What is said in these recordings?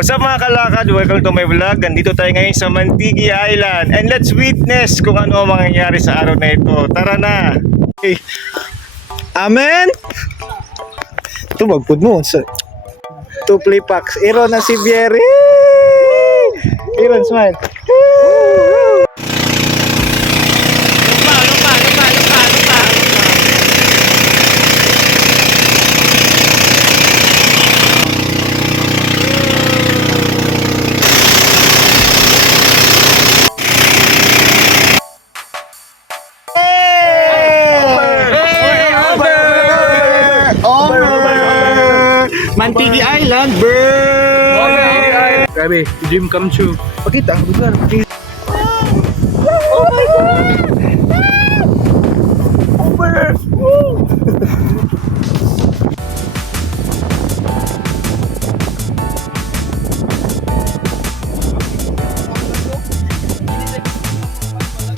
What's up mga kalakad? Welcome to my vlog. Nandito tayo ngayon sa Mantigi Island. And let's witness kung ano ang mangyayari sa araw na ito. Tara na! Okay. Amen! Ito magpud mo. To play packs. Aaron na si Bierre! Aaron, smile! Mantigi Island, bird! Grabe, dream come true. Pakita, bukan. Oh my God! Over!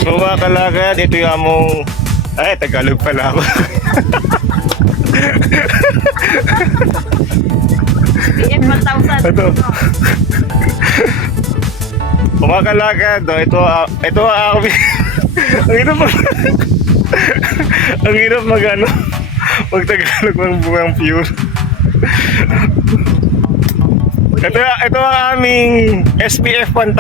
So mga kalagad, ito yung among... Ay, Tagalog pala ako. BF 1,000. Ito. Mga kalagad, ito ang ang hirap ang hirap mag-Tagalog ng buwang pure. Ito ang aming SPF 1000,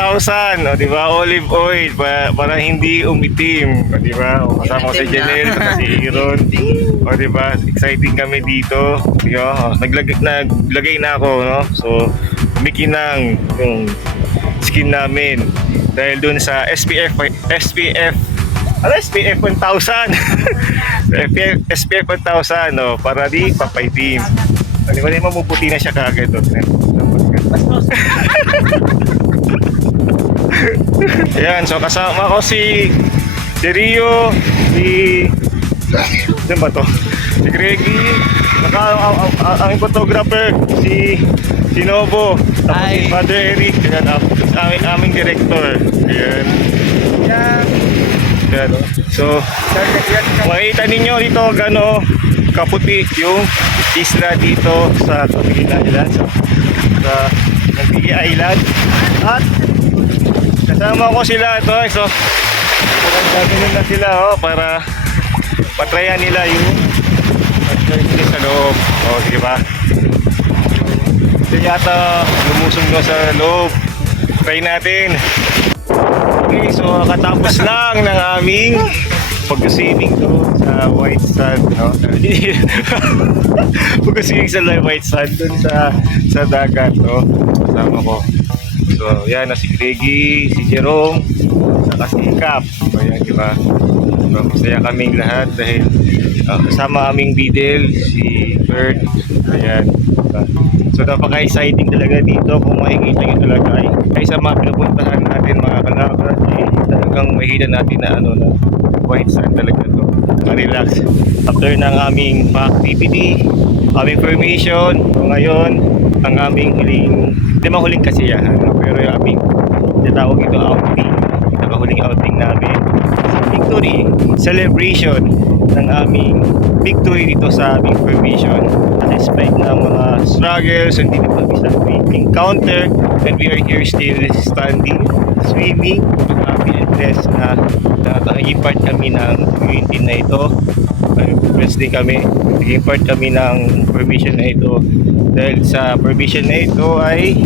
o, di ba? Olive oil para hindi umitim, o, di ba? O, kasama ko si Janelle, si Aaron. O, di ba? Exciting kami dito. Naglagay na ako, no? So, kumikinang yung skin namin dahil dun sa SPF 1000. SPF 1000, no? Para di papaitim. Di ba mamuputi na siya kagad doon? Ayan, so kasama ko si Rio, ano ba to? Si Greggy, ang photographer, si Novo, tapos si Father Eric, ayan, aming director. Ayan. Ayan. So, makikita ninyo dito gano kaputi yung isla dito sa Mantigi Island. So, sa Mantigi Island. At kasama ko sila ito. So, gagawin na sila para patrayan nila yung pagkakas sa loob. O, di ba? Ito yata lumusong na sa loob. Try natin. Okay, so katapos lang ng aming pag-swimming doon sa white sand, no? Pag-swimming sa white sand doon sa dagat, no? Kasama ko. So, yan na si Greggy, si Jerome, saka si Cap. Ayan, di ba? So, masaya kaming lahat dahil kasama aming bidel, si Bert. Ayan. So, napaka-exciting talaga dito. Kung makikita nyo talaga ay sa mga pinupuntahan natin mga kalakad, talagang mahina natin na na white sand talaga to. Relax. After ng aming activity, aming formation, ngayon, ang aming hindi mahuling kasiyahan, pero yung aming tinatawag ito outing, nakahuling outing namin. Victory, celebration ng aming victory dito sa aming formation. Despite ng mga struggles and difficulties that we encounter, and we are here still standing, swimming, happy and blessed na nakakaging part kami ng community na ito. Blessed din kami, naging part kami ng formation na ito. Dahil sa formation na ito ay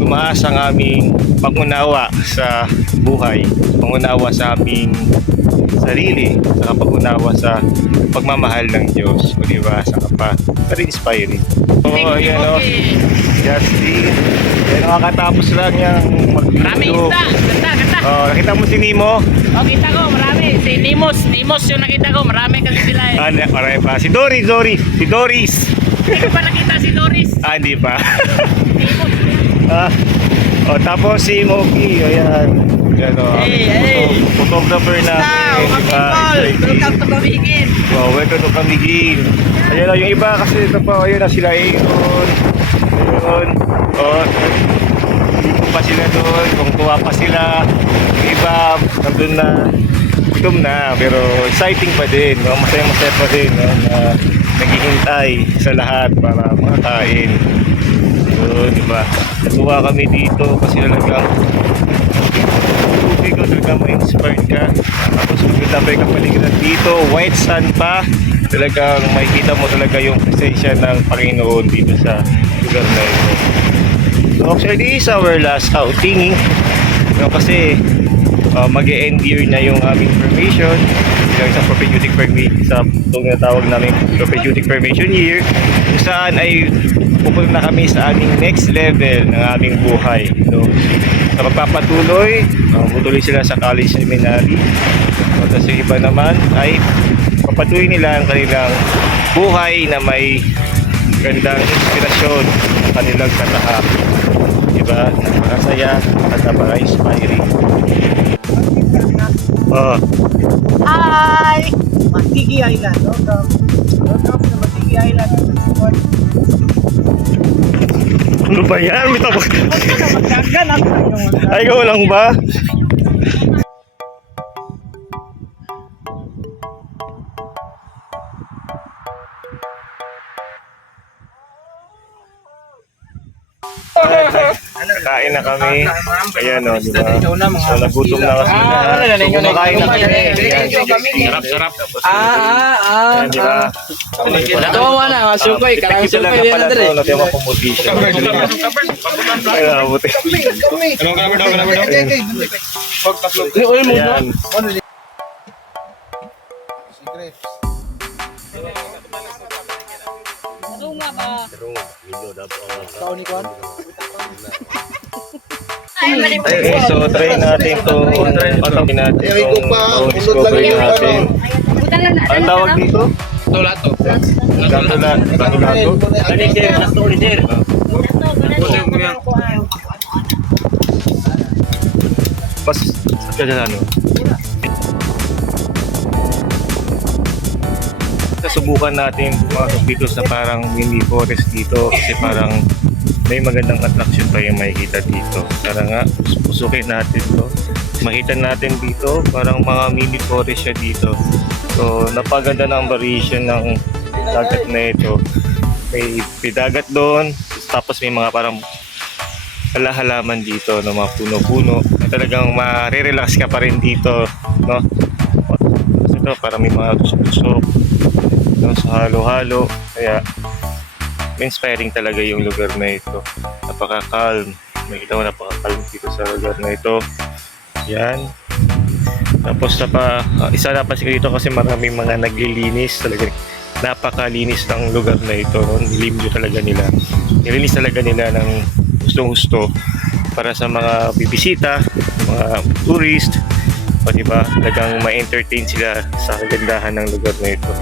tumaas ang aming pangunawa sa buhay, pangunawa sa aming sarili, saka pag-unawa sa pagmamahal ng Diyos, o diba, saka pa very inspiring. So, ayan o, Justin, ayan, nakakatapos lang yung Marami isda, ganda. nakita mo si Nemo? Kita ko, marami. Si Nimos yung nakita ko, marami kasi sila eh. Marami pa. Si Doris. Hindi ko pa nakita si Doris. Hindi pa. Nimos. Tapos si Moki, ayan. Photographer na. Welcome to Camiguin. Welcome to Camiguin. Ayan o, yung iba kasi ito pa, ayun na sila Aaron. Dito pa sila doon, kung kuha pa sila. Yung iba, nandun na, gutom na, pero exciting pa din, no? Masaya pa din, no? Na naghihintay sa lahat para makakain. So, Yun, di ba? Natuwa kami dito kasi talagang ikaw talaga ma-inspired ka. Tapos maganda pa yung kapaligiran dito, white sand pa. Talagang makikita mo talaga yung presensya ng Panginoon dito sa lugar na ito. So actually, this is our last outing. No, kasi mag-e-end year na yung aming formation. Yung isang propedeutic formation, sa itong natawag namin propedeutic formation year, kung saan ay pupunta na kami sa aming next level ng aming buhay. So, sa magpapatuloy, putuloy sila sa college seminary. Tapos yung iba naman ay papatuloy nila ang kanilang buhay na may gandang inspirasyon sa kanilang katahak. Diba? Napakasaya at napaka-inspiring. Hi! Matigi Island. Welcome. Welcome to Matigi Island. Ano ba yan? May tabak. Magkagan ako. Ay, ikaw lang ba? Kain na kami. Ayan o, di ba? So, nagutom na kasi lahat. So, kumakain na kami. Ayan. Sarap. Ayan, di ba? Natawa mo na, masukoy. Karang Kita sukoy lang din pala na ito. dere. Natin mga pumuti siya. Ay, nakabuti. Ayan. Okay, so try natin itong patapin natin itong discovery natin. Ang tawag dito? Tulato. Lato-lato. Pas, sa ano? Subukan natin pumasok dito sa parang mini forest dito kasi parang may magandang attraction pa yung makikita dito. Tara nga, pusukin natin to. Makita natin dito, parang mga mini forest siya dito. So, napaganda ng variation ng dagat na ito. May dagat doon, tapos may mga parang halaman dito, no, mga puno-puno. Talagang ma-relax ka pa rin dito, no? Kasi ito, parang may mga tusok-tusok, no, sa halo-halo. Kaya, inspiring talaga yung lugar na ito. Napaka-calm. Makita mo, napaka-calm dito sa lugar na ito. Yan. Tapos isa napansin ko dito kasi maraming mga naglilinis talaga. Napakalinis ng lugar na ito. Nilimyo talaga nila. Nilinis talaga nila ng gustong-gusto para sa mga bibisita, mga tourist, o diba, talagang ma-entertain sila sa kagandahan ng lugar na ito.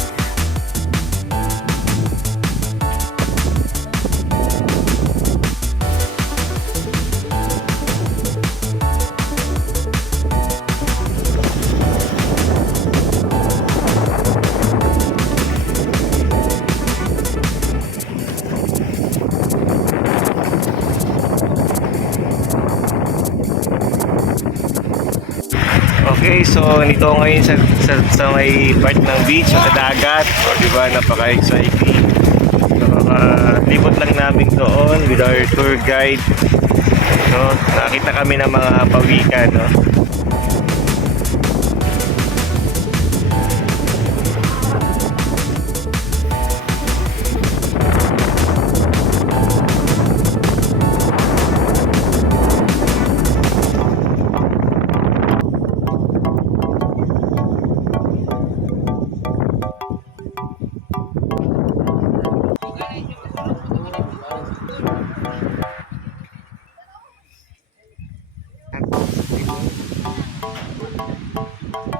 Okay, so nandito ako ngayon sa may part ng beach, sa dagat. O, diba, napaka-exciting. So, libot lang namin doon with our tour guide. So, nakita kami ng mga pawikan, no?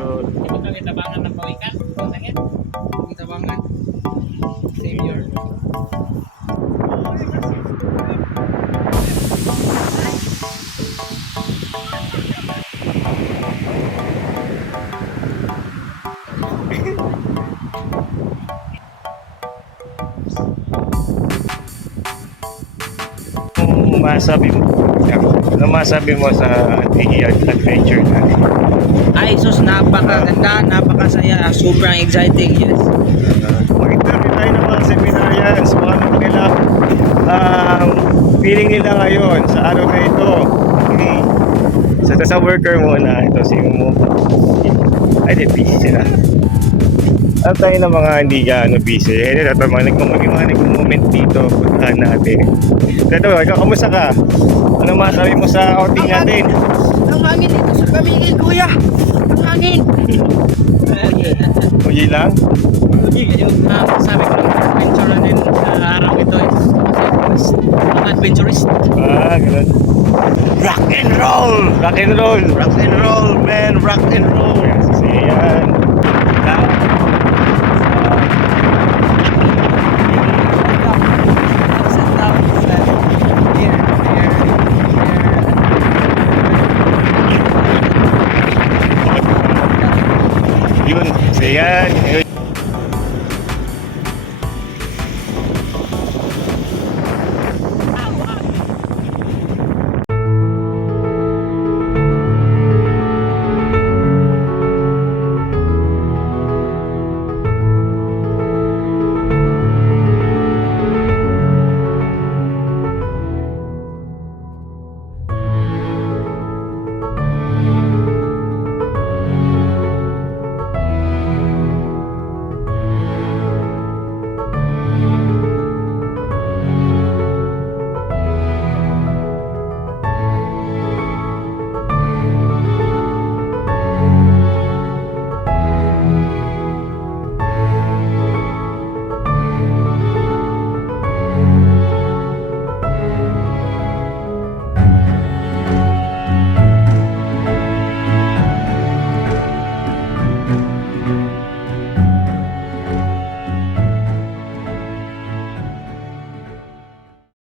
So, Tabangan ng pawikan. Tabangan. Savior. ano masabi mo sa adventure natin? Ay, sus, napakaganda, napakasaya, sobrang exciting, yes. Mag-interview tayo ng mga seminarians kung ano nila feeling nila ngayon sa araw na ito. Okay. Sa worker muna. Ito si Mo. Ay, di, busy sila. At tayo ng mga hindi gaano busy. Ito, mga nag-moment dito. Puntahan natin. Ito, ikaw, kamusta ka? Ano masabi mo sa outing natin? Ang hangin dito sa kamigil, kuya. Ang hangin. Uyi lang? Sabi ko lang adventure na din sa araw ito mga adventurist. Ganun. Rock and roll! Rock and roll! Rock and roll, man! Rock and roll! Yan, si Sian.